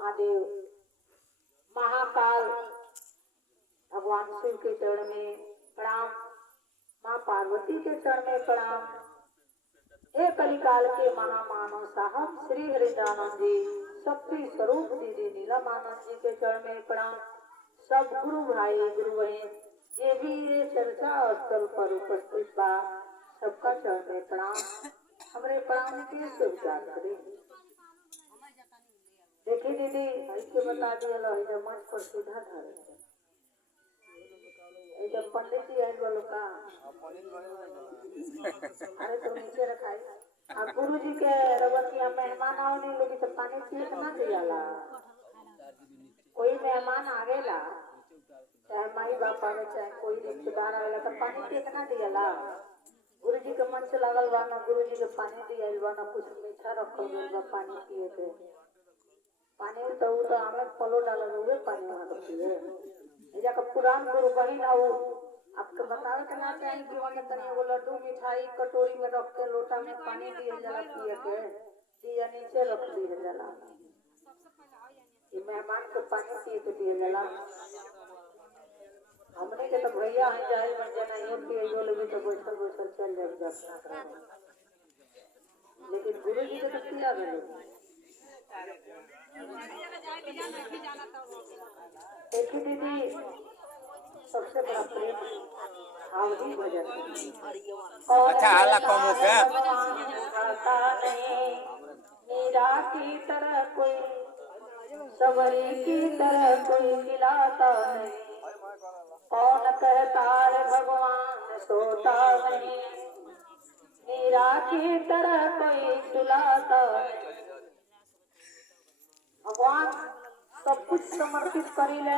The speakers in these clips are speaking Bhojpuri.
महादेव महाकाल भगवान शिव के चरण में प्रणाम, माँ पार्वती के चरण में प्रणाम। हे कलिकाल के महामानव साहब श्री हरिदानंद जी, शक्ति स्वरूप दीदी नीलमानंद जी के चरण में प्रणाम। सब गुरु भाई गुरु बहन ये भी ये चर्चा स्थल पर उपस्थित बा, सबका चरण में प्रणाम। हमारे प्रणाम के स्वीकार करें। देखिए दीदी ऐसे बता दिया मंच पर सीधा धरे जब पंडित जी आए बोलो का अरे तो नीचे रखाई। अब गुरु जी के रवतिया मेहमान आओ नहीं लोग तो पानी पिए ना दियाला। कोई मेहमान आवेला चाहे माई बाप आवे चाहे कोई रिश्तेदार आवेला तो पानी पिए ना दियाला। गुरु जी के मन से लगल बा ना गुरु जी के पानी दिया बा ना कुछ मीठा रखल गइल बा पानी पिए के। पानी तो हमें पलो डालल हुए पानी वहां पिए। एजा का पुरान गुरु बहिन आओ आपके बतावे के ना चाहिए कि वहां तनी एगो लड्डू मिठाई कटोरी में रख के लोटा में पानी दिए जला पिए के दिया नीचे रख दिए जला। ये मेहमान को पानी पिए के दिए जला। हमने के तो भैया है जाए बन जाना ये पिए जो लोग तो बैठल बैठल चल जाए। लेकिन गुरु जी के तो पिया गए। देखिए दीदी सबसे बड़ा प्रेम हावड़ी भजन। अच्छा हाला कम हो गया। मीरा की तरह कोई सवरी की तरह कोई खिलाता नहीं। कौन कहता है भगवान सोता नहीं। मीरा की तरह कोई सुलाता नहीं। भगवान सब कुछ समर्पित करी ले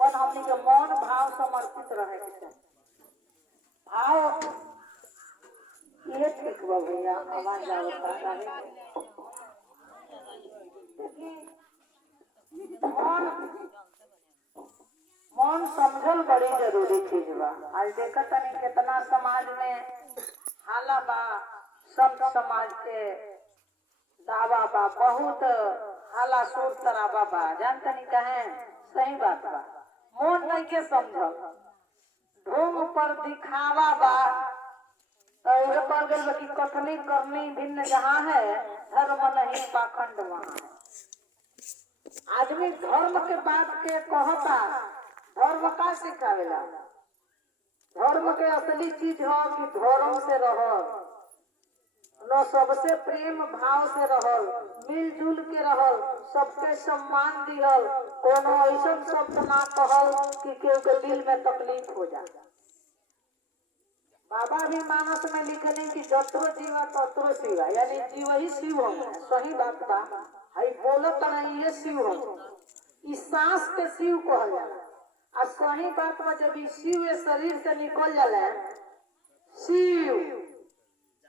और हमने के मौन भाव समर्पित रहे के भाव ये ठीक बा भैया आवाज आवता रहे। मौन समझल बड़ी जरूरी चीज बा। आज देखा तनी कितना समाज में हाला बा, सब समाज के दावा बा, बहुत हाला सूर तराबा बा। जानते नहीं कहे सही बात बा। मोन नहीं के समझल ढोंग पर दिखावा बा तो पर गल की कथनी करनी भिन्न जहाँ है धर्म नहीं पाखंड वहाँ है। आदमी धर्म के बात के कहता धर्म का सिखावेला। धर्म के असली चीज हो कि धर्म से रहो न सबसे प्रेम भाव से रहल, मिलजुल के रहल, सबके सम्मान दिहल, कोनो ऐसा शब्द ना कहल कि केहू के दिल में तकलीफ हो जाए। बाबा भी मानस में लिखने की जत्रो जीवा तत्रो शिवा, यानी जीव ही शिव हो। सही बात बा। हई बोलत नहीं ये शिव हो। इस सांस के शिव कहल जाला। आ सही बात बा जब शिव ये शरीर से निकल जाला शिव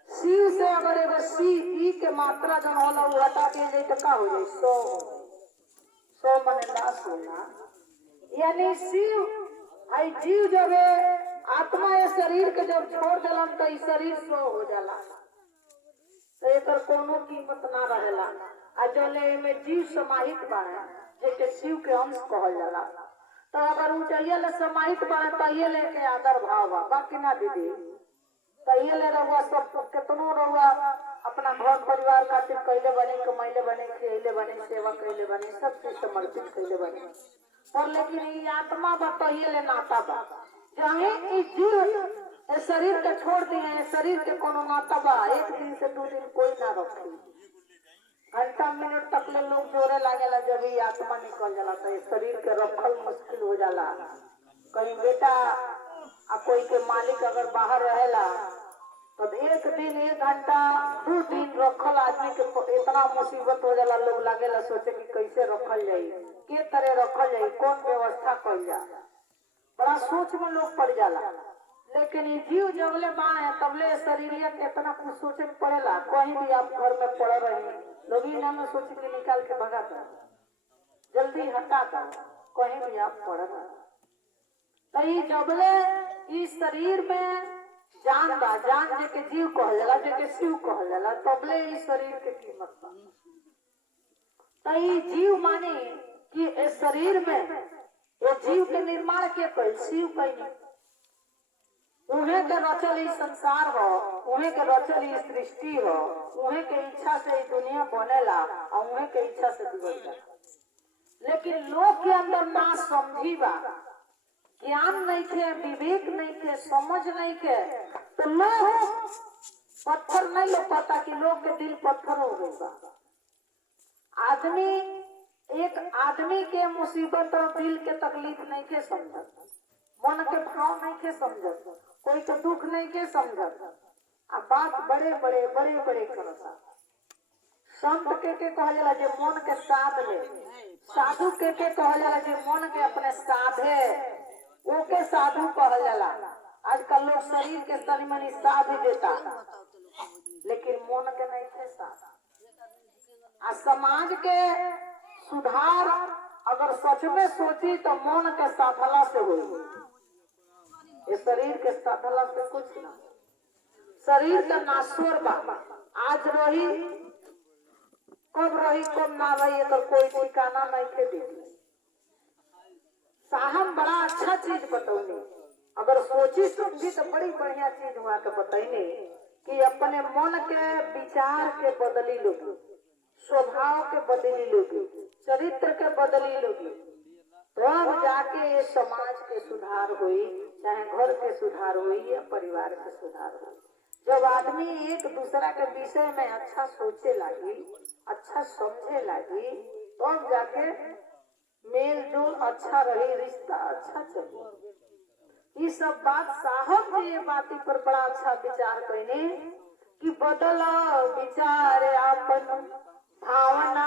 शिव से अगर एगो सी ई के मात्रा जन होला वो हटा के ले तो का हो जाए सो सो मने नाश होना। यानी शिव आई जीव जब आत्मा ये शरीर के जब छोड़ देलन तो ई शरीर सो हो जाला तो एकर कोनो कीमत ना रहेला। आ जले में जीव समाहित बाड़े जेके शिव के अंश कहल जाला। तो अगर ऊंचाइया ले समाहित बाड़े तो ये लेके आदर भाव बा। बाकी ना दीदी तैये ले रहुआ सब कितनो रहुआ अपना घर परिवार खातिर कैले बने, कमाइले बने, खेले बने, सेवा कैले बने, सब चीज समर्पित कैले बने। पर लेकिन ये आत्मा बा तैये ले नाता बा। चाहे इस जीव शरीर के छोड़ दिए शरीर के कोनो नाता बा एक दिन से दो दिन कोई ना रखी। घंटा मिनट तक ले लोग जोरे लागेला जब ये आत्मा निकल जाला तो शरीर के रखल मुश्किल हो जाला। कहीं बेटा आ कोई के मालिक अगर बाहर रहेला तो एक दिन एक घंटा दो दिन रखल आदमी के इतना मुसीबत हो जाला। लोग लागेला सोचे कि कैसे रखल जाई, के तरह रखल जाई, कौन व्यवस्था कल जा। बड़ा सोच में लोग पड़ जाला। लेकिन ये जीव जबले बाण है तबले शरीरिया के इतना कुछ सोचे पड़ेला। कहीं भी आप घर में पड़े रहे लोग ही नाम सोच के निकाल के भगा था जल्दी हटा था कहीं भी आप पड़े रहे। जबले इस शरीर में जान बा, जान जेके जीव कहल जाला, जेके शिव कहल जाला, तबले इस शरीर के कीमत बा। तो ये जीव माने कि इस शरीर में ये जीव के निर्माण के कोई शिव कहीं नहीं। उन्हें के रचल ही संसार हो, उन्हें के रचल ही सृष्टि हो, उन्हें के इच्छा से ही दुनिया बनेला और उन्हें के इच्छा से बिगड़ जाला। लेकिन लोग के अंदर ना समझी बा, ज्ञान नहीं के, विवेक नहीं के, समझ नहीं के, तो लोग पत्थर नहीं लो पता कि लोग के दिल पत्थर हो गई बा। आदमी एक आदमी के मुसीबत और दिल के तकलीफ नहीं के समझत, मन के भाव नहीं के समझत, कोई तो दुख नहीं के समझत। अब बात बड़े बड़े करता। संत के कहल जाला जे मन के साध ले, साधु के कहल जाला जे मन के अपने साधे, ओके साधु कहल जाला। आजकल लोग शरीर के तनी मनी साध देता, लेकिन मन के नहीं के साध। आ समाज के सुधार अगर सच में सोची तो मन के साधला से हुई, ये शरीर के साधला से कुछ ना। शरीर का नाश्वर बा, आज रही कब ना रही, अगर कोई ठिकाना नहीं के दी। साहब बड़ा अच्छा चीज बतौनी, अगर सोची समझी तो बड़ी बढ़िया चीज हुआ के बतैनी कि अपने मन के विचार के बदली लोगी, स्वभाव के बदली लोगी, चरित्र के बदली लोगी, तो अब जाके ये समाज के सुधार हुई, चाहे घर के सुधार हुई या परिवार के सुधार हुई। जब आदमी एक दूसरा के विषय में अच्छा सोचे लगी, अच्छा समझे लगी, तो अब जाके मेल जोल अच्छा रही, रिश्ता अच्छा चले। ये सब बात साहब जी ये बाती पर बड़ा अच्छा विचार करें कि बदला विचार आपन भावना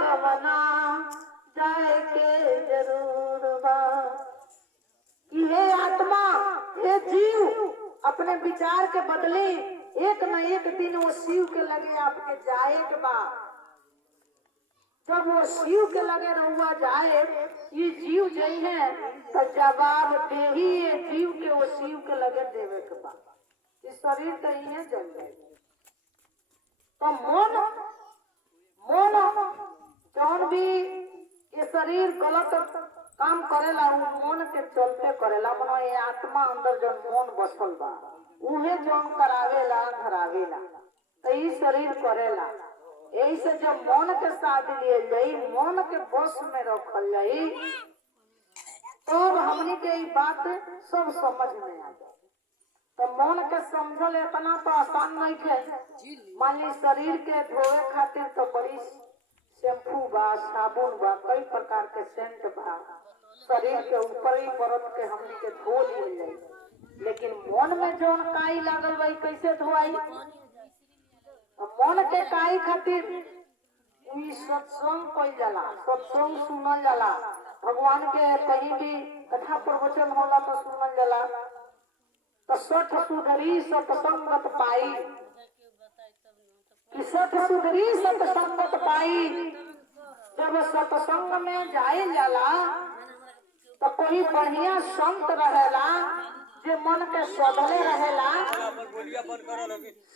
गमना जाए के जरूर बा। कि हे आत्मा, हे जीव, अपने विचार के बदले एक न एक दिन वो शिव के लगे आपके जाए के बाद। जब वो शिव के लगे रहुआ जाए, ये जीव जई है तो जवाब दे ही ये जीव के वो शिव के लगे देवे के बाद। इस शरीर तो ही जल जाए। तो मन जौन भी ये शरीर गलत काम करेला, वो मन के चलते करेला। मनो ये आत्मा अंदर जौन मन बसल बा, उहे जौन करावेला धरावेला, तो ये शरीर करेला। यही से जब मन के साथ लिए जाई, मन के बस में रखल जाई, तो हमनी के ये बात सब समझ में आ जाए। तो मन के समझल इतना तो आसान नहीं है। मान ली शरीर के धोए खातिर तो बड़ी शैम्पू बा, साबुन बा, कई प्रकार के सेंट बा, शरीर के ऊपर ही परत के हमनी के धो ली जाए। लेकिन मन में जौन काई लागल बा, कैसे धोआई? मन के काई खातिर सत्संग कइल जाला, सत्संग सुनल जाला, भगवान के कहीं भी कथा प्रवचन होला तो सुनल जाला। तो सठ सुधरी सत्संगत पाई, कि सठ सुधरी सत्संगत पाई। जब सत्संग में जाए जाला तो कोई बढ़िया संत रहेला, जे मन के सधले रहेला।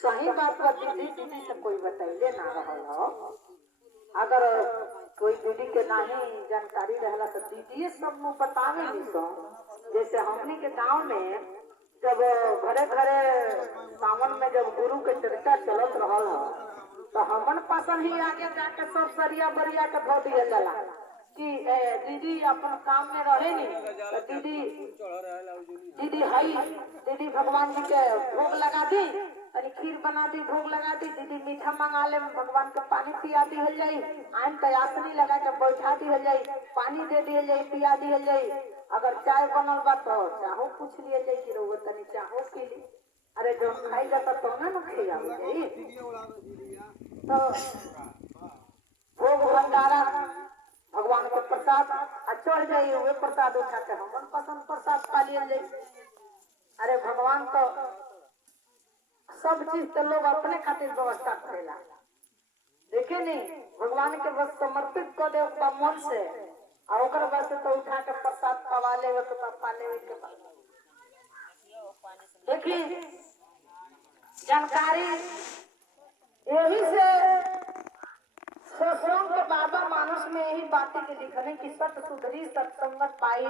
सही बात बा दीदी से कोई बताइले ना रहल हो। अगर कोई दीदी के नहीं जानकारी रहला तो दीदी सब नु बतावे नहीं सो। जैसे हमनी के गांव में जब घरे घरे सावन में जब गुरु के चर्चा चलत रहल हो, तो हमन पासन ही आगे जाके सब सरिया बरिया के धो दिया जाला कि दीदी अपन काम में रहे नहीं, तो दीदी हई दीदी भगवान जी के भोग लगा दी, अरे खीर बना दी, भोग लगा दी, दीदी मीठा मंगा ले, भगवान के पानी पिया दी हल जाई, आइन तयासनी लगा के बैठा दी हल जाई, पानी दे दी हल जाई, पिया दी हल जाई। अगर चाय बनल बा तो चाहो पूछ लिया जाए कि रउआ तनी चाहो पी ली। अरे जो खाई जाता तो ना खियाव जाई। तो भोग भंडारा भगवान के प्रसाद चढ़ जाई, वे प्रसाद उठा के हमन पसंद प्रसाद पा लिया जाए। अरे भगवान तो सब चीज तो लोग अपने खातिर व्यवस्था करेला, देखे नहीं भगवान के बस समर्पित कर दे मन से, और बस तो उठा के प्रसाद पवा ले के बाद। देखिए जानकारी यही से सत्संग के बाबा मानस में यही बातें के लिखने की सत सुधरी सत्संगत पाई,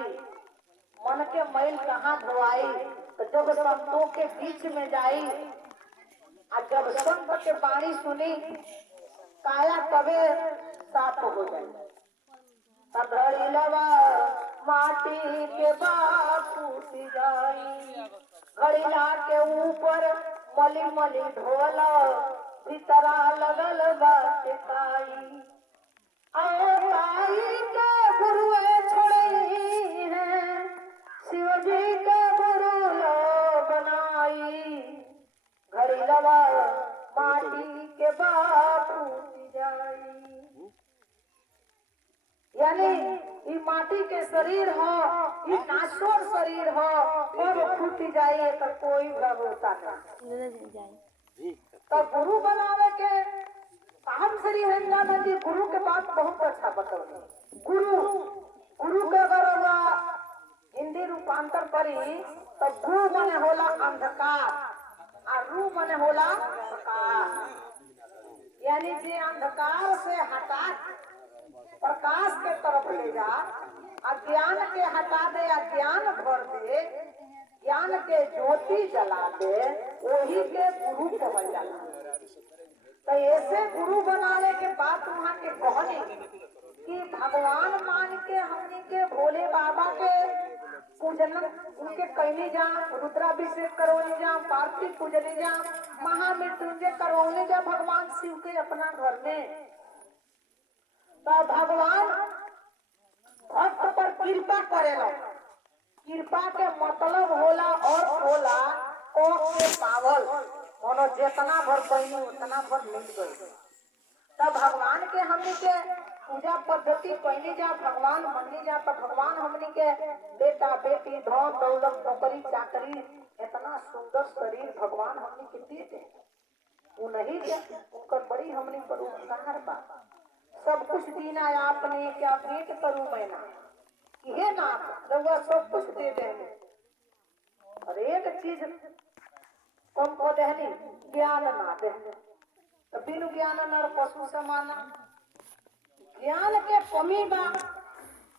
मन के मैल कहाँ धोआई, तो जब संतों के बीच में जाई, और जब संत के वाणी सुनी, काया तबे साफ हो जाए। तब धड़िलवा माटी के बापूट जाई, घड़िला के ऊपर मली मली ढोला, भीतरा लगल बात काई। ताई के गुरुए छोड़ई है, शिव जी के गुरु लो बनाई, घड़िलवा माटी के बापूट जाई। यानी ये माटी के शरीर हो, ये नाश्वर शरीर हो, और फूट जाए तो कोई भरोसा नहीं। तो गुरु बनावे के काम श्री हरिनाथ जी गुरु के बात बहुत अच्छा बताओगे। गुरु के अगर हिंदी रूपांतर करी तो गु मने होला अंधकार और रू मने होला प्रकाश। यानी जे अंधकार से हटा प्रकाश के तरफ ले जा, अज्ञान के हटा दे, अज्ञान भर दे, ज्ञान के ज्योति जला दे, वही के गुरु कहल जाला। तो ऐसे गुरु बनाने के बाद वहाँ के कहने कि भगवान मान के हमने के भोले बाबा के पूजन उनके कहने जा, रुद्राभिषेक करवाने जा, पार्थिव पूजने जा, महामृत्युंजय करवाने जा भगवान शिव के अपना घर में। तो भगवान भक्त पर कृपा करेला। कृपा के मतलब होला और होला के पावल, मनो जितना भर पैनी उतना भर मिल गई। तब भगवान के हमनी के पूजा पद्धति कहनी जा, भगवान मननी जा, तो भगवान हमनी के बेटा बेटी धन दौलत नौकरी चाकरी इतना सुंदर शरीर भगवान हमनी के दे दे, वो नहीं दे, उनकर बड़ी हमनी पर उपकार बा। सब कुछ दीना आपने क्या भेंट करूं मैं ना, ये ना रउआ सब कुछ दे देंगे। और एक चीज कम को देनी, ज्ञान ना दे, तो बिनु ज्ञान नर पशु समाना। ज्ञान के कमी बा,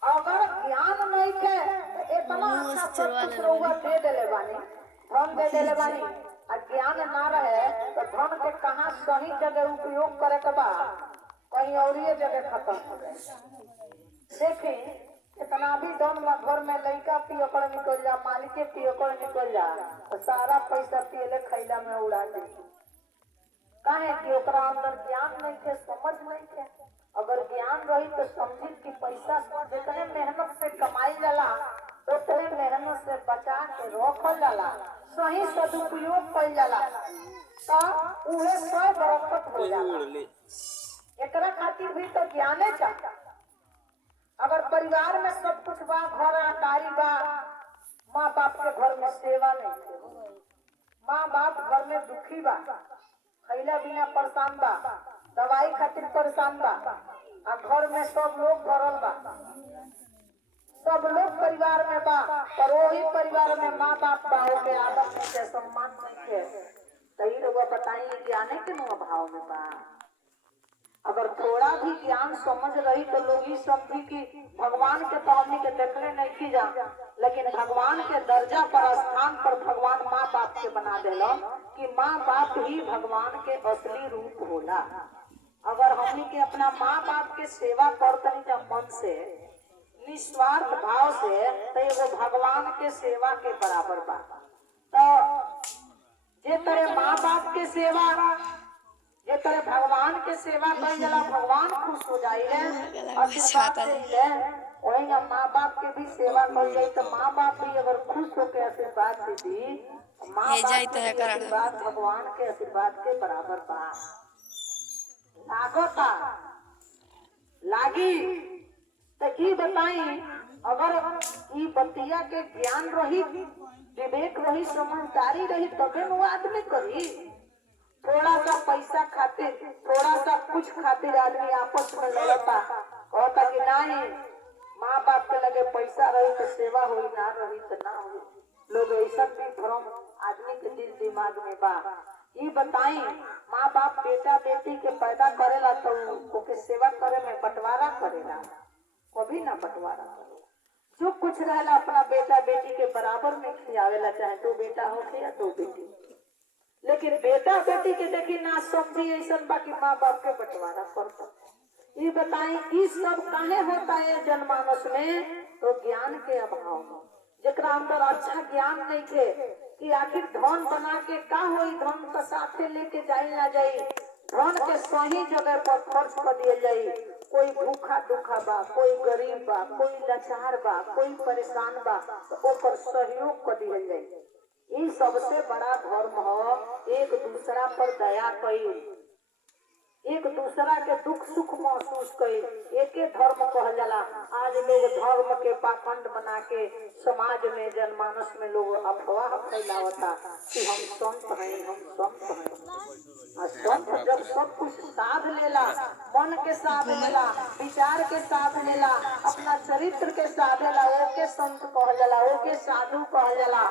अगर ज्ञान नहीं के तो इतना अच्छा सब कुछ रउआ दे देले बानी, धन दे देले बानी, और ज्ञान ना रहे तो धन के कहाँ सही जगह उपयोग करे के बा, कहीं और ये जगह खत्म हो गए। देखें इतना भी धन में घर में लड़का पियकर निकल जा, मालिके पियकर निकल जा, तो सारा पैसा पियले खैला में उड़ा दे। काहे कि ओकरा अंदर ज्ञान नहीं थे, समझ नहीं थे। अगर ज्ञान रही तो समझी कि पैसा जितने मेहनत से कमाई जाला उतने मेहनत से बचा के रखल जाला, सही सदुपयोग कइल जाला, तो उहे सब बरकत हो जाला। एकरा खातिर भी तो ज्ञाने चाहिए। अगर परिवार में सब कुछ बा, घर अटारी बा, माँ बाप के घर में सेवा नहीं, माँ बाप घर में दुखी बा, खैला बिना परेशान बा, दवाई खातिर परेशान बा, और घर में सब लोग भरल बा, सब लोग परिवार में बा, पर वही परिवार में माँ बाप बा के आदत नहीं के, सम्मान नहीं के, तही लोग बताइए ज्ञाने के भाव में बा। अगर थोड़ा भी ज्ञान समझ रही तो लोग ही समझी कि भगवान के तो हमनी के देखले नहीं की जा, लेकिन भगवान के दर्जा पर स्थान पर भगवान माँ बाप के बना देलो कि माँ बाप ही भगवान के असली रूप होला। अगर हमनी के अपना माँ बाप के सेवा करते जब मन से निस्वार्थ भाव से, तो वो भगवान के सेवा के बराबर बा। तो जे तरह माँ बाप के सेवा, ये तरह भगवान के सेवा कर जला भगवान खुश हो जाइले, आशीर्वाद देले। वही माँ बाप के भी सेवा कर जाए तो माँ बाप भी अगर खुश होकर आशीर्वाद दी, माँ बाप के आशीर्वाद भगवान के आशीर्वाद के बराबर बा। लागता लागी तो की बताई, अगर ई बतिया के ज्ञान रही, विवेक रही, समझदारी रही, तबे वो आदमी करी। थोड़ा सा पैसा खातिर, थोड़ा सा कुछ खातिर आदमी आपस में लड़ता, कहता कि नहीं माँ बाप के लगे पैसा रही तो सेवा हुई, ना रही तो ना हुई। लोग ऐसा भी भ्रम आदमी के दिल दिमाग में बा। ये बताई माँ बाप बेटा बेटी के पैदा करेला तो ओके सेवा करे में बंटवारा करेला, कभी ना बंटवारा करेला। जो कुछ रहेला अपना बेटा बेटी के बराबर में खियावेला, चाहे 2 बेटा हो या 2 बेटी। लेकिन बेटा बेटी के देखी ना समझी ऐसा बाकी माँ बाप के बंटवारा करता। ये बताई कि सब काहे होता है जनमानस में? तो ज्ञान के अभाव में। जरा अंदर अच्छा ज्ञान नहीं थे कि आखिर धन बना के का होई, धन का साथे लेके जाई ना जाई, धन के सही जगह पर खर्च कर दिए जाई। कोई भूखा दुखा बा, कोई गरीब बा, कोई लाचार बा, कोई परेशान बा, तो ओकर सहयोग कर दिए जाई। ये सबसे बड़ा धर्म हो, एक दूसरा पर दया कई, एक दूसरा के दुख सुख महसूस कई, एके धर्म कहल जाला। आज लोग धर्म के पाखंड बना के समाज में जनमानस में लोग अफवाह फैलावता कि हम संत हैं, हम संत हैं। संत जब सब कुछ साध लेला, मन के साध लेला, विचार के साध लेला, अपना चरित्र के साध लेला, ओके संत कहल जाला, ओके साधु कहल जाला।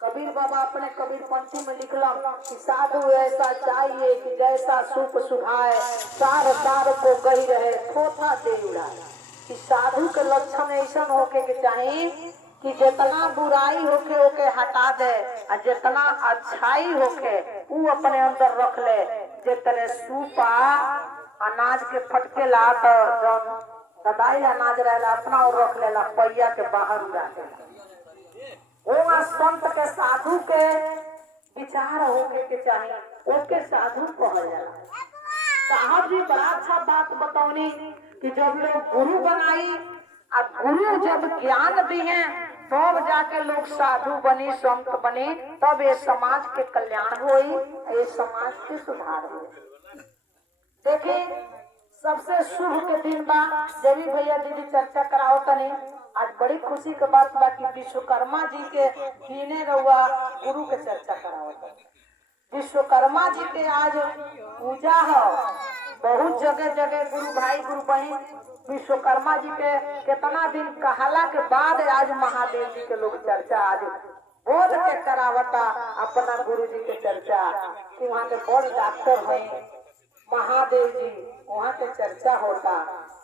कबीर बाबा अपने कबीर पंथी में लिखला कि साधु ऐसा चाहिए कि जैसा सुख सुखाए, सार सार को गई रहे, थोथा दे उड़ाए। कि साधु के लक्षण ऐसा होके के चाहिए कि जितना बुराई होके ओके हटा दे और जितना अच्छाई होके वो अपने अंदर रख ले। जितने सूपा अनाज के फटके ला तो जब ददाई अनाज रहेला अपना और रख लेला, पहिया के बाहर उड़ा देला। वो संत के साधु के विचार होके के चाहिए, ओके साधु कहल जाला। साहब जी बड़ा अच्छा बात बतौनी कि जब लोग गुरु बनाई और गुरु जब ज्ञान दी है तब जाके लोग साधु बनी, संत बनी, तब ये समाज के कल्याण होई, ये समाज के सुधार होई। देखिए सबसे शुभ के दिन बा, जब भैया दीदी चर्चा कराओ तनी। आज बड़ी खुशी के बात बा कि विश्वकर्मा जी के दीने रहुआ गुरु के चर्चा करावत। विश्वकर्मा जी के आज पूजा हो, बहुत जगह जगह गुरु भाई गुरु बहन विश्वकर्मा जी के कितना दिन कहला के बाद आज महादेव जी के लोग चर्चा आज बोध के करावता अपना गुरु जी के चर्चा कि वहाँ के बड़ डॉक्टर है महादेव जी, वहाँ के चर्चा होता।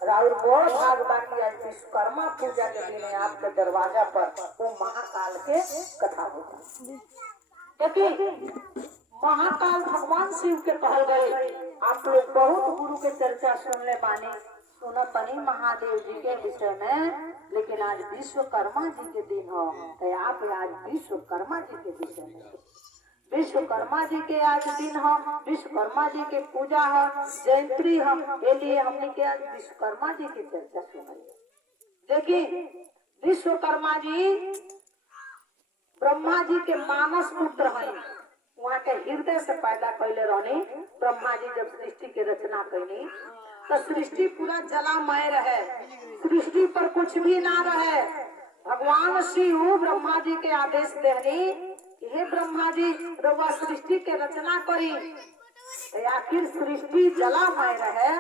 राहुल बहुत भाग बाकी आज विश्वकर्मा पूजा के दिन आपके दरवाजा पर वो महाकाल के कथा होता। क्योंकि महाकाल भगवान शिव के कहल गए। आप लोग बहुत गुरु के चर्चा सुनने बानी, सुना तनी महादेव जी के विषय में, लेकिन आज विश्वकर्मा जी के दिन हो तो आप आज विश्वकर्मा जी के विषय में, विश्वकर्मा जी के आज दिन हो, विश्वकर्मा जी के पूजा हो, जयंती हो, ये लिए हमने के आज विश्वकर्मा जी की चर्चा सुनाई। देखिए विश्वकर्मा जी ब्रह्मा जी के मानस पुत्र हैं, वहाँ के हृदय से पैदा कैले रहनी। ब्रह्मा जी जब सृष्टि के रचना कैनी तो सृष्टि पूरा जलामय रहे, सृष्टि पर कुछ भी ना रहे। भगवान शिव ब्रह्मा जी के आदेश देनी, हे ब्रह्मा जी रउआ सृष्टि के रचना करी, आखिर सृष्टि जलामय रहे,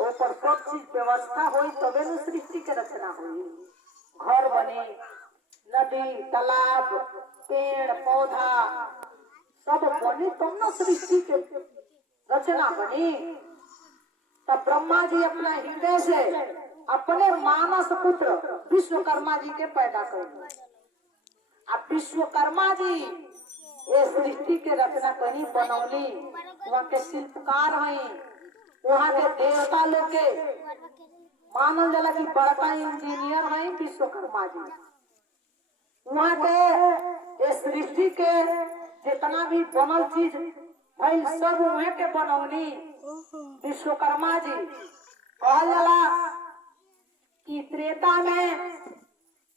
ऊपर सब चीज व्यवस्था हुई तबे न सृष्टि के रचना हुई। घर बने, नदी तालाब पेड़ पौधा सब बनी तब न सृष्टि के रचना बनी। तब ब्रह्मा जी अपने हृदय से अपने मानस पुत्र विश्वकर्मा जी के पैदा कर। अब विश्वकर्मा जी ये सृष्टि के रचना करी बनौली, वहाँ के शिल्पकार हैं, वहाँ के देवता लोग के मानल जाला कि बड़का इंजीनियर हैं विश्वकर्मा जी। वहाँ के ये सृष्टि के जितना भी बनल चीज भाई सब वहाँ के बनौली विश्वकर्मा जी। कहल जाला कि त्रेता में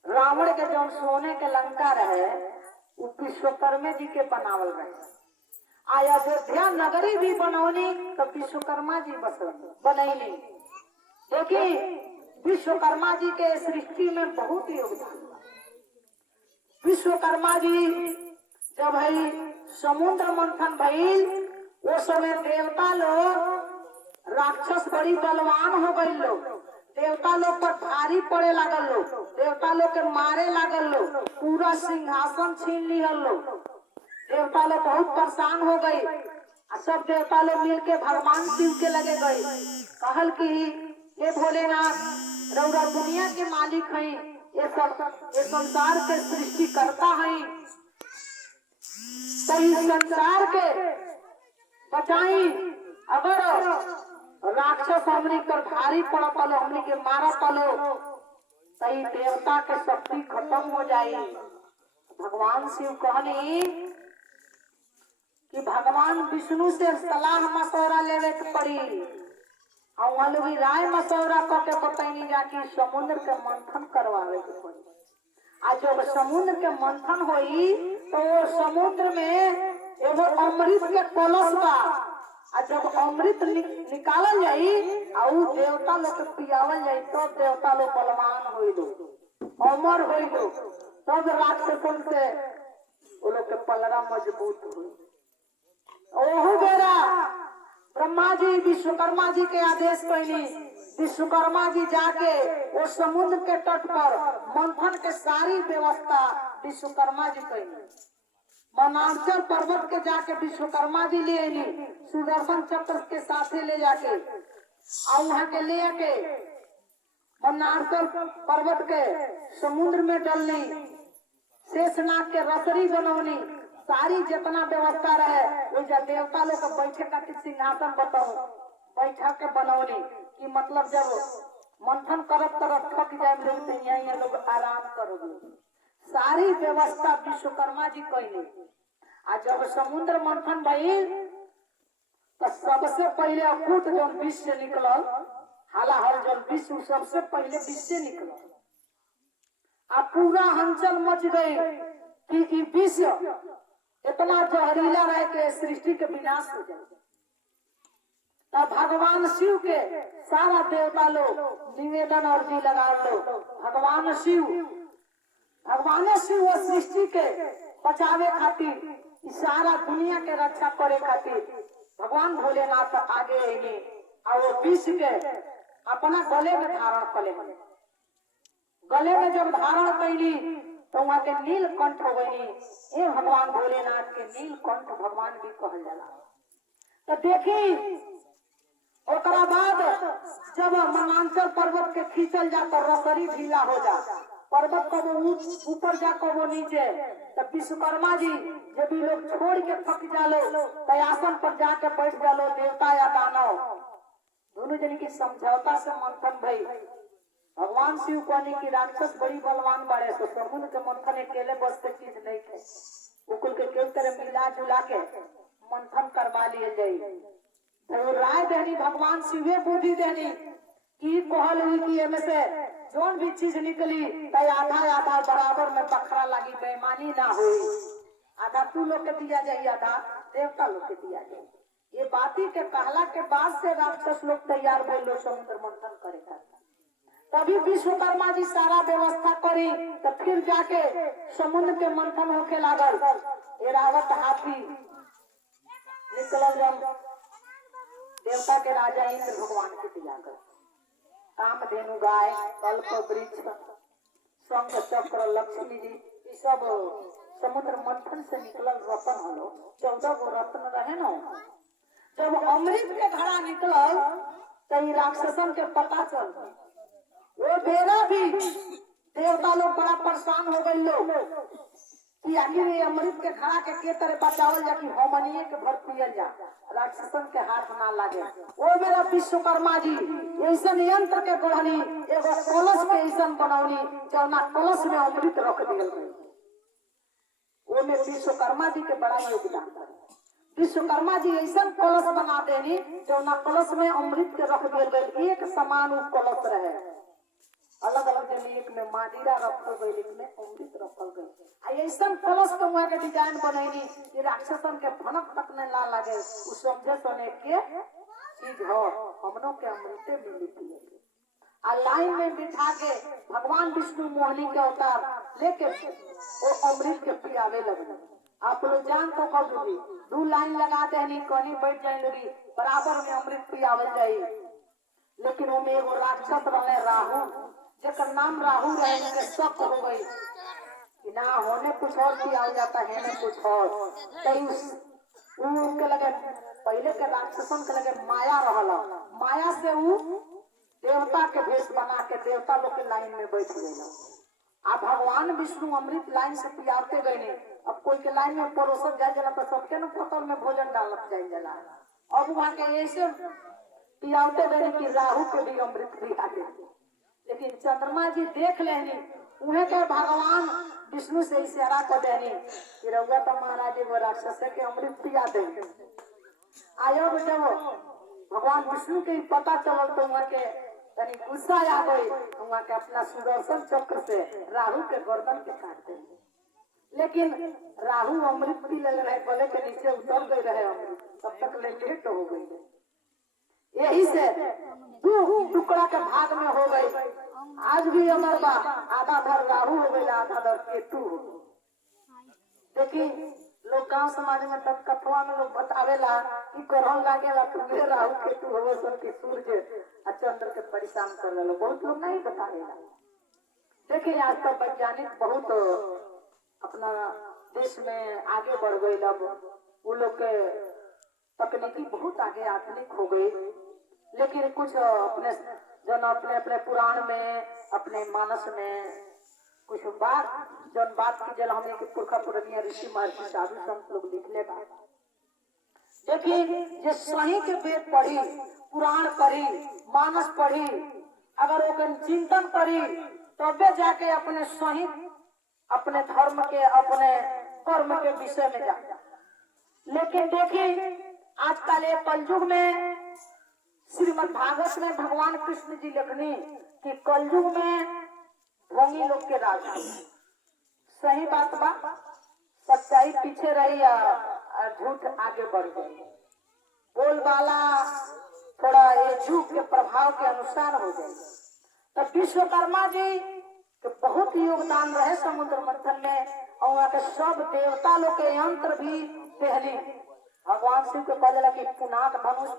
रावण के जो सोने के लंका रहे वो विश्वकर्मा जी के बनावल रहे। अयोध्या नगरी भी बनौली तो विश्वकर्मा जी बनैली। देखिए विश्वकर्मा जी के सृष्टि में बहुत योगदान। विश्वकर्मा जी जब है समुद्र मंथन भइल, वो समय देवता लोग राक्षस बड़ी बलवान हो गई लोग, देवता लोग पर भारी पड़े लागल लोग, देवता लोग के मारे लागल लोग, पूरा सिंहासन छीन लिहल लोग। देवता लोग बहुत परेशान हो गई। सब देवता लोग मिलके भगवान शिव के लगे गए। कहल कि ये भोलेनाथ रउरा दुनिया के मालिक हैं, ये संसार के सृष्टि करता है, तो इस संसार के बचाई। अगर राक्षस हमनी कर भारी पड़ पलो, हमनी के मारा पलो, तो देवता के शक्ति खत्म हो जाई। भगवान शिव कहनी कि भगवान विष्णु से सलाह मशवरा लेवे के पड़ी। और वहाँ लोग राय मशवरा करके बताइनी जाकि समुद्र के मंथन करवावे के पड़ी। आज जब समुद्र के मंथन होई तो वो समुद्र में एगो अमृत के कलश बा। आज जब अमृत निकालल जाई और देवता लोग के पियावल जाई तो देवता लोग बलवान होई लो, अमर होई लो, तब राक्षसन से वो लोग के पलड़ा मजबूत हुई। ओहु बेरा ब्रह्मा जी विश्वकर्मा जी के आदेश कैली। विश्वकर्मा जी जाके वो समुद्र के तट पर मंथन के सारी व्यवस्था विश्वकर्मा जी कैली। मनांचल पर्वत के जाके विश्वकर्मा जी ले आली, सुदर्शन चक्र के साथे ले जाके और वहां के ले आके मनांचल पर्वत के समुद्र में डलनी, शेषनाग के रसरी बनौनी, सारी जितना व्यवस्था रहे वो देवता लोग के बैठे का सिंहासन बताओ बैठा के बनौनी कि मतलब जब मंथन करत करत थक जाए लोग तो यहाँ लोग आराम करोगे। सारी व्यवस्था विश्वकर्मा जी कैली। आ जब समुद्र मंथन भइल तो सबसे पहले अकूट जो विष से निकलल, हालाहल जल विश्व सबसे पहले विष से निकलल। आ पूरा हलचल मच गई कि विष इतना जहरीला रहे कि सृष्टि के विनाश हो जाए। तब भगवान शिव के सारा देवता लोग निवेदन और जी लगा लो, भगवान शिव वो सृष्टि के बचावे खातिर, सारा दुनिया के रक्षा करे खातिर भगवान भोलेनाथ आगे आएंगे और वो विष के अपना गले में धारण कर ले। गले में जब धारण कैली तो वहां के नीलकंठ हो गई। ये भगवान भोलेनाथ के नीलकंठ भगवान भी कहल जाला। तो देखी ओकरा बाद जब मनांचल पर्वत के खींचल जाता रसरी ढीला हो जा, पर्वत को वो ऊपर जा को वो नीचे, तब विश्वकर्मा जी जब ये लोग छोड़ के थक जालो तो आसन पर जाके बैठ जालो। देवता या दानव दोनों जन की समझौता से मंथन भई। भगवान शिव कहने की राक्षस बड़ी बलवान बड़े, तो समुद्र के मंथन अकेले बस के चीज नहीं थे, उकुल के केव तरह मिला जुला के मंथन करवा लिए जाई। तो राय देनी भगवान शिवे बुद्धि देनी की कहल हुई कि एमे से जोन भी चीज निकली तो आधा आधा बराबर में बखरा लगी, बेईमानी ना हुई। आधा तू लोग के दिया जाए, आधा देवता लोग के दिया जाए। ये बाती के कहला के बाद से राक्षस लोग तैयार बोलो समुद्र मंथन करे। तभी विश्वकर्मा जी सारा व्यवस्था करी तो फिर जाके समुद्र के मंथन होके लागल। एरावत हाथी निकलल जब देवता के राजा इंद्र भगवान के दिया गए। कामधेनु गाय, कल्प वृक्ष, शंख चक्र, लक्ष्मी जी, ये सब समुद्र मंथन से निकलल रतन हलो। 14 गो रत्न रहे ना। जब अमृत के घड़ा निकलल तो राक्षसन के पता चल, वो बेरा भी देवता लोग बड़ा परेशान हो गए लोग कि आखिर ये अमृत के घड़ा के तरह बचावल जा कि हमनिए के भर पियल जा, राक्षसन के हाथ ना लागे। वो मेरा विश्वकर्मा जी ऐसा यंत्र के गढ़नी एगो कलश के ऐसा बनौनी जौना कलश में अमृत रख दियल गई। वो में विश्वकर्मा जी के बड़ा योगदान है। विश्वकर्मा जी ऐसा कलश बना देनी जौना कलश में अमृत के रख दियल गई। एक समान वो कलश रहे, अलग अलग जगह, एक में मादीरा रखल गई, एक में अमृत रखल गई। ऐसा कलश के वहाँ के डिजाइन बनैनी कि राक्षसन के भनक तक न ला लगे। उस समझे सोने के चीज हो, हमनों के अमृते मिली पिए। आ लाइन में बिठा के भगवान विष्णु मोहिनी के अवतार लेके वो अमृत के पियावे लगे। आप लोग जान तो कब लोगी 2 लाइन लगा देनी, कहीं बैठ जाए लोगी, बराबर में अमृत पियावे जाये। लेकिन वो में एगो राक्षस रहे राहु, जेकर नाम राहु रहे के शक हो गई कि ना होने कुछ और किया जाता है ना कुछ और। कहीं उनके लगे पहले के राक्षसन के लगे माया रहला, माया से वो देवता के भेष बना के देवता लोग के लाइन में बैठ गए। अब भगवान विष्णु अमृत लाइन से पियाते गए नहीं। अब कोई के लाइन में परोसत जाए जला तो सबके न पतल में भोजन डालत जाए जला। अब वहां के ऐसे पियाते गए कि राहु के भी अमृत पिया दे। लेकिन चंद्रमा जी देख लेनी, उन्हें के भगवान विष्णु से इशारा कर देनी कि रउआ तो महाराज वो राक्षस के अमृत पिया दे। आयो जब भगवान विष्णु के पता चलल तो वहां के तनी गुस्सा आ गई, वहां के अपना सुदर्शन चक्र से राहु के गर्दन के काट दे। लेकिन राहु अमृत पी ले रहे, गले के नीचे उतर गए रहे अमृत, तब तक लेट हो गई। यही से दो टुकड़ा के भाग में हो गई। आज भी अमर बा, आधा धर राहु हो गई, आधा धर केतु हो गई। देखी लोग गांव समाज में तब कथवा में लोग बतावेला कि ग्रहण लागेला तो राहु केतु हो सन की सूर्य और चंद्र के परेशान कर लो। बहुत लोग नहीं बतावेला। देखिए आज तो वैज्ञानिक बहुत अपना देश में आगे बढ़ गई। अब वो लोग के तकनीकी बहुत आगे आधुनिक हो गई। लेकिन कुछ अपने जन अपने पुराण में अपने मानस में कुछ बात जन बात की जल हमने के पुरखा पुरनिया ऋषि महर्षि साधु संत लोग लिखले बा। देखिए जे सही के वेद पढ़ी, पुराण पढ़ी, मानस पढ़ी, अगर वो चिंतन करी तबे जाके अपने सही अपने धर्म के अपने कर्म के विषय में जा। लेकिन देखिए आजकल एक कलयुग में श्रीमद् भागवत में भगवान कृष्ण जी लिखनी कि कलयुग में ढोंगी लोग के राज। सही बात बा, सच्चाई पीछे रही या झूठ आगे बढ़ गई। बोलबाला थोड़ा ये झूठ के प्रभाव के अनुसार हो गई। तो विश्वकर्मा जी के बहुत योगदान रहे समुद्र मंथन में, और वहाँ के सब देवता लोग के यंत्र भी पहली भगवान शिव के कहला कि पुनाक धनुष,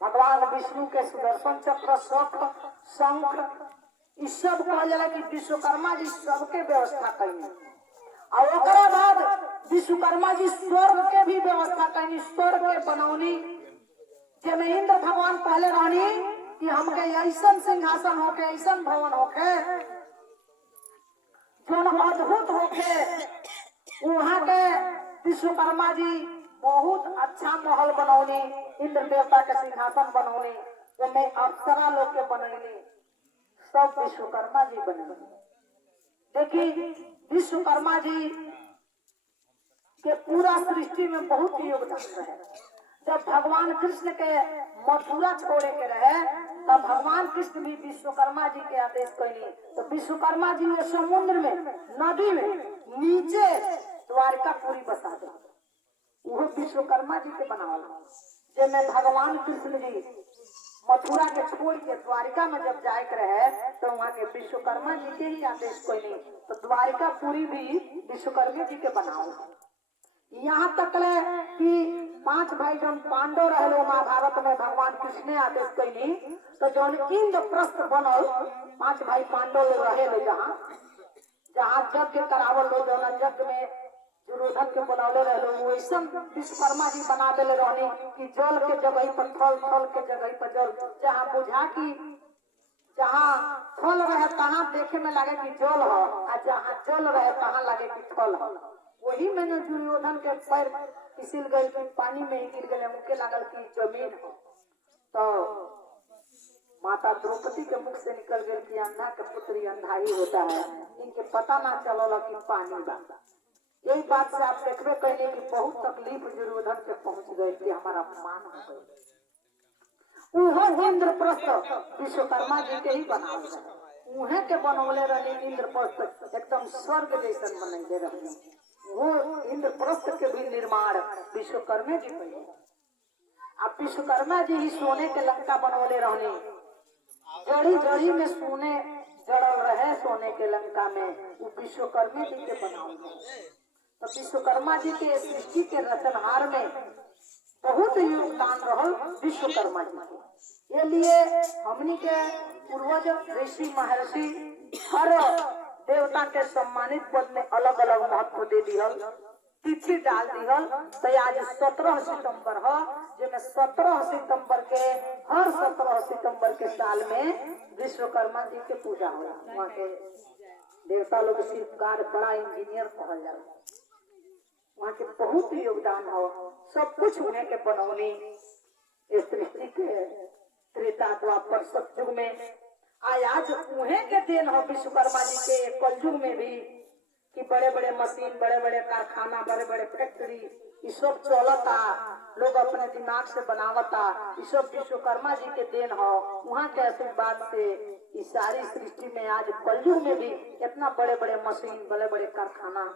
भगवान विष्णु के सुदर्शन चक्र, शंख, शंख, इस सब कहला कि विश्वकर्मा जी सबके व्यवस्था कई। और ओकरा बाद विश्वकर्मा जी स्वर्ग के भी व्यवस्था कई, स्वर्ग के बनौनी जेमे इंद्र भगवान पहले रहनी कि हमके ऐसा सिंहासन होके, ऐसा भवन होके जो अद्भुत होके। वहाँ के विश्वकर्मा जी बहुत अच्छा महल बनौनी, इंद्र देवता के सिंहासन बनौनी, उनमें अप्सरा लोग के बनौनी, सब विश्वकर्मा जी बने। देखिए विश्वकर्मा जी के पूरा सृष्टि में बहुत योगदान रहे। जब भगवान कृष्ण के मथुरा छोड़े के रहे तब भगवान कृष्ण भी विश्वकर्मा जी के आदेश कैली। तो विश्वकर्मा जी वो समुद्र में, नदी में नीचे द्वारकापुरी बसा दे, वो विश्वकर्मा जी के बनावला। जिसमें भगवान कृष्ण जी मथुरा के छोड़ के द्वारिका में जब जाए के रहे तो वहाँ के विश्वकर्मा जी के ही आदेश कैली। तो द्वारिकापुरी भी विश्वकर्मा जी के बनाओ। यहाँ तक ले कि 5 भाई जन पांडव रहे महाभारत में भगवान कृष्ण ने आदेश कैली। तो जौन इंद्रप्रस्थ बनल 5 भाई पांडव रहे जहाँ यज्ञ करावल लो, जौन यज्ञ में दुर्योधन के बुलावले रहे वैसा विश्वकर्मा जी बना देले रहनी कि जल के जगह पर थल, थल के जगह पर जल। जहाँ बुझा कि जहाँ थल रहे तहाँ देखे में लगे कि जल हो, और जहाँ जल रहे तहाँ लगे कि थल हो। वही में दुर्योधन के पैर फिसल गए कि पानी में ही गिर गए, उनके लागल की जमीन हो। तो माता द्रौपदी के मुख से निकल गए कि अंधा के पुत्री अंधा ही होता है, इनके पता ना चला कि पानी बा। यही बात से आप देखबे कहने की बहुत तकलीफ दुर्योधन के पहुंच गई कि हमारा अपमान हो गई। उहो इंद्रप्रस्थ विश्वकर्मा जी के ही बनावल रहे, उहे के बनौले रहे इंद्रप्रस्थ, एकदम स्वर्ग जैसन बनैले रहे। वो इंद्रप्रस्थ के भी निर्माण विश्वकर्मा जी कइले। अब विश्वकर्मा जी ही सोने के लंका बनौले रहने, जड़ी जड़ी में सोने जड़ल रहे सोने के लंका में, वो विश्वकर्मा जी के बनावल। तो विश्वकर्मा जी के सृष्टि के रचनहार में बहुत योगदान रहल विश्वकर्मा जी के। ये लिए हमनी के पूर्वज ऋषि महर्षि हर देवता के सम्मानित पद में अलग अलग महत्व दे दिहल, तिथि डाल दिहल। तो आज 17 सितंबर है, जिसमें 17 सितंबर के हर 17 सितंबर के साल में विश्वकर्मा जी के पूजा होला। वहाँ के देवता लोग शिल्पकार बड़ा इंजीनियर कहल जाला, वहाँ के बहुत योगदान हो, सब कुछ उन्हें के बनौनी इस सृष्टि के त्रेता द्वापर सतयुग में आज उन्हें के देन हो विश्वकर्मा जी के कलयुग में भी कि बड़े बड़े मशीन, बड़े बड़े कारखाना, बड़े बड़े फैक्ट्री ये सब चलता, लोग अपने दिमाग से बनावता, ये सब विश्वकर्मा जी के देन हो। वहाँ के आशीर्वाद से इस सारी सृष्टि में आज कलयुग में भी इतना बड़े बड़े मशीन, बड़े बड़े कारखाना,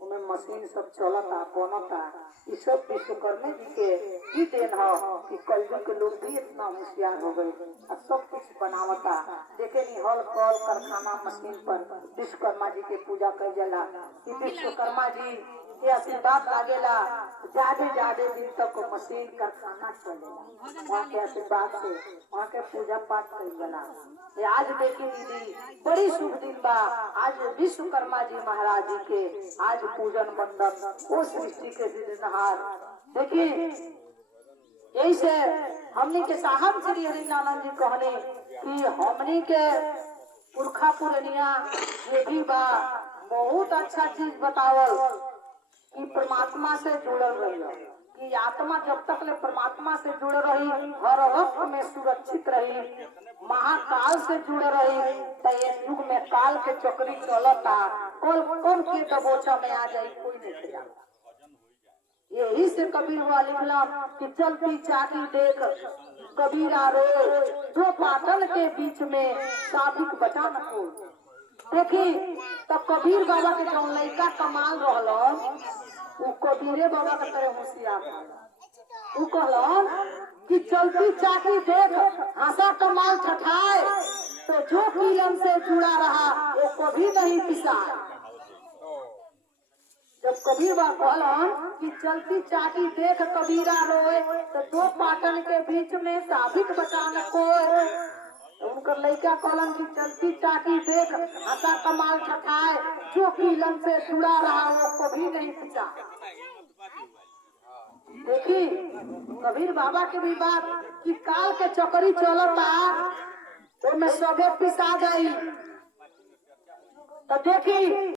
उनमें मशीन सब चलता बनता, ये सब विश्वकर्मा जी के ही देन हो कि कलयुग के लोग भी इतना होशियार हो गए और सब कुछ बनावता। देखे नहीं हॉल कल कारखाना मशीन पर विश्वकर्मा जी के पूजा कर जाला कि विश्वकर्मा जी के आशीर्वाद लागेला, ज्यादा दिन तक मशीन कारखाना चलेला, वहाँ के आशीर्वाद से वहाँ के पूजा पाठ कर जाला। आज देखी दीदी बड़ी शुभ दिन बा, आज विश्वकर्मा जी महाराज जी के आज पूजन बंदन वो सृष्टि के सृजनहार। देखिए यही से हमनी के साहब श्री हरिनारायण जी कहने कि हमनी के पुरखा पुरनिया ये भी बा बहुत अच्छा चीज बतावल कि परमात्मा से जुड़ल रही, कि आत्मा जब तक ले परमात्मा से जुड़ रही हर वक्त में सुरक्षित रही, महाकाल से जुड़ रही तो ये युग में काल के चक्री चलता, कौन के दबोचा में आ जाए कोई नहीं जानता। यही से कबीर हुआ लिखला कि चलती चाकी देख कबीरा रो, दो पाटन के बीच में साबिक बचा न को। देखी तो कबीर बाबा के जो लड़का कमाल रहलन वो कबीरे बाबा के तरह होशियार, वो कहलन कि चलती चाकी देख हंसा कमाल छठाए, तो जो कीलन से जुड़ा रहा वो कभी नहीं पिसाए। जब कबीर बाबा कहलन कि चलती चाकी देख कबीरा रोए, तो दो पाटन के बीच में साबिक बचाने कोई, उनका लड़का कहलन की चलती चाकी देख हंसा कमाल छठाए, जो कीलन से जुड़ा रहा वो कभी नहीं पिसा। देखी कबीर बाबा के भी बात कि काल के चक्री चलता तो में सबे पिसा जाई। तो देखी